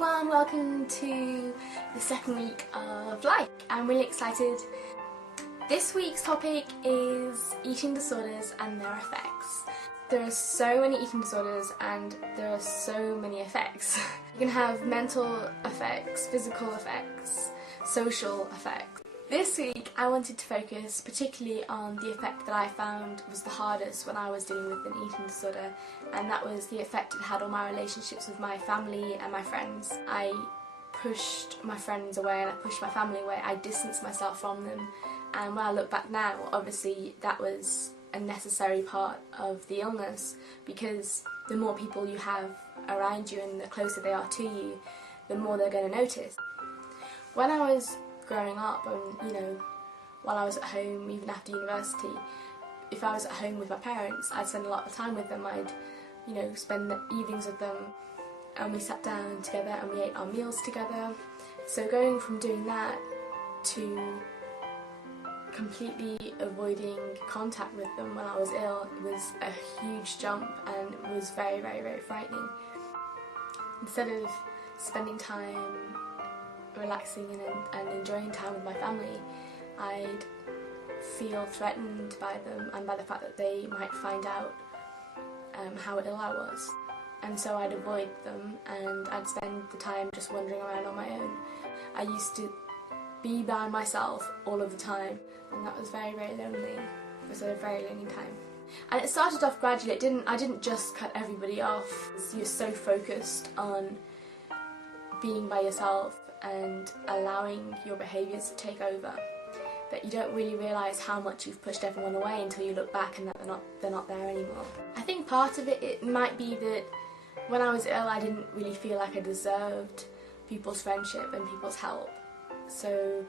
everyone, welcome to the second week of Life. I'm really excited. This week's topic is eating disorders and their effects. There are so many eating disorders and there are so many effects. You can have mental effects, physical effects, social effects. This week I wanted to focus particularly on the effect that I found was the hardest when I was dealing with an eating disorder, and that was the effect it had on my relationships with my family and my friends. I pushed my friends away and I pushed my family away. I distanced myself from them, and when I look back now, obviously that was a necessary part of the illness, because the more people you have around you and the closer they are to you, the more they're going to notice. When I was growing up, and while I was at home, even after university, if I was at home with my parents, I'd spend a lot of time with them. I'd spend the evenings with them, and we sat down together and we ate our meals together. So going from doing that to completely avoiding contact with them when I was ill was a huge jump, and it was very, very, very frightening. Instead of spending time relaxing and enjoying time with my family, I'd feel threatened by them and by the fact that they might find out how ill I was. And so I'd avoid them and I'd spend the time just wandering around on my own. I used to be by myself all of the time, and that was very, very lonely. It was a very lonely time. And it started off gradually. I didn't just cut everybody off. You're so focused on being by yourself and allowing your behaviours to take over that you don't really realise how much you've pushed everyone away until you look back and that they're not there anymore. I think part of it might be that when I was ill I didn't really feel like I deserved people's friendship and people's help, so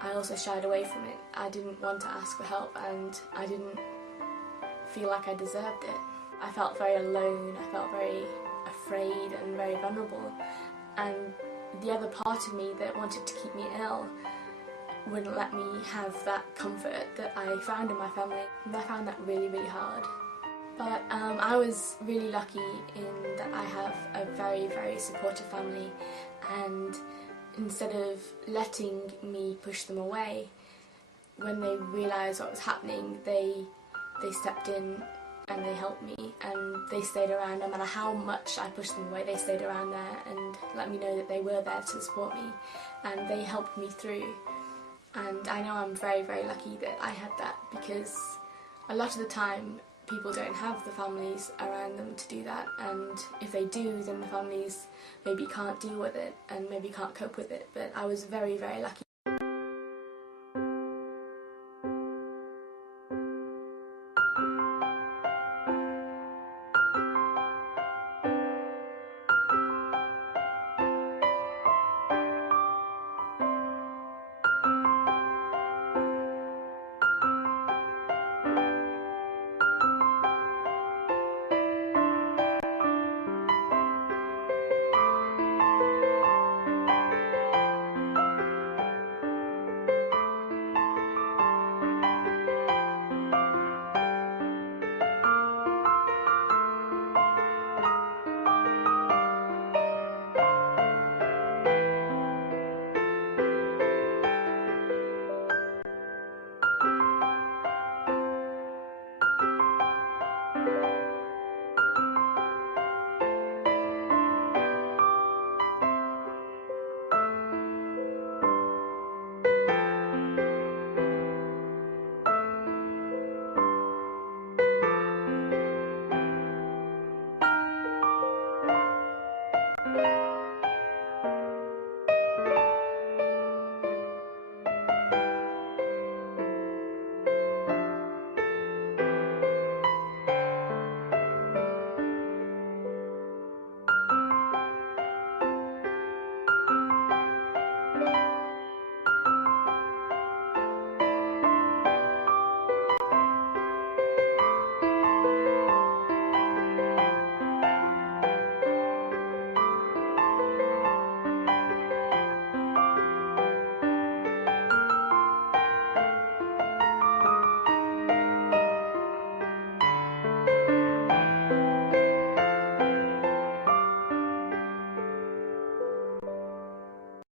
I also shied away from it. I didn't want to ask for help and I didn't feel like I deserved it. I felt very alone, I felt very afraid and very vulnerable, and the other part of me that wanted to keep me ill wouldn't let me have that comfort that I found in my family, and I found that really, really hard. But I was really lucky in that I have a very, very supportive family, and instead of letting me push them away, when they realised what was happening, they stepped in and they helped me, and they stayed around. No matter how much I pushed them away, they stayed around there and let me know that they were there to support me, and they helped me through. And I know I'm very, very lucky that I had that, because a lot of the time people don't have the families around them to do that, and if they do, then the families maybe can't deal with it and maybe can't cope with it. But I was very, very lucky.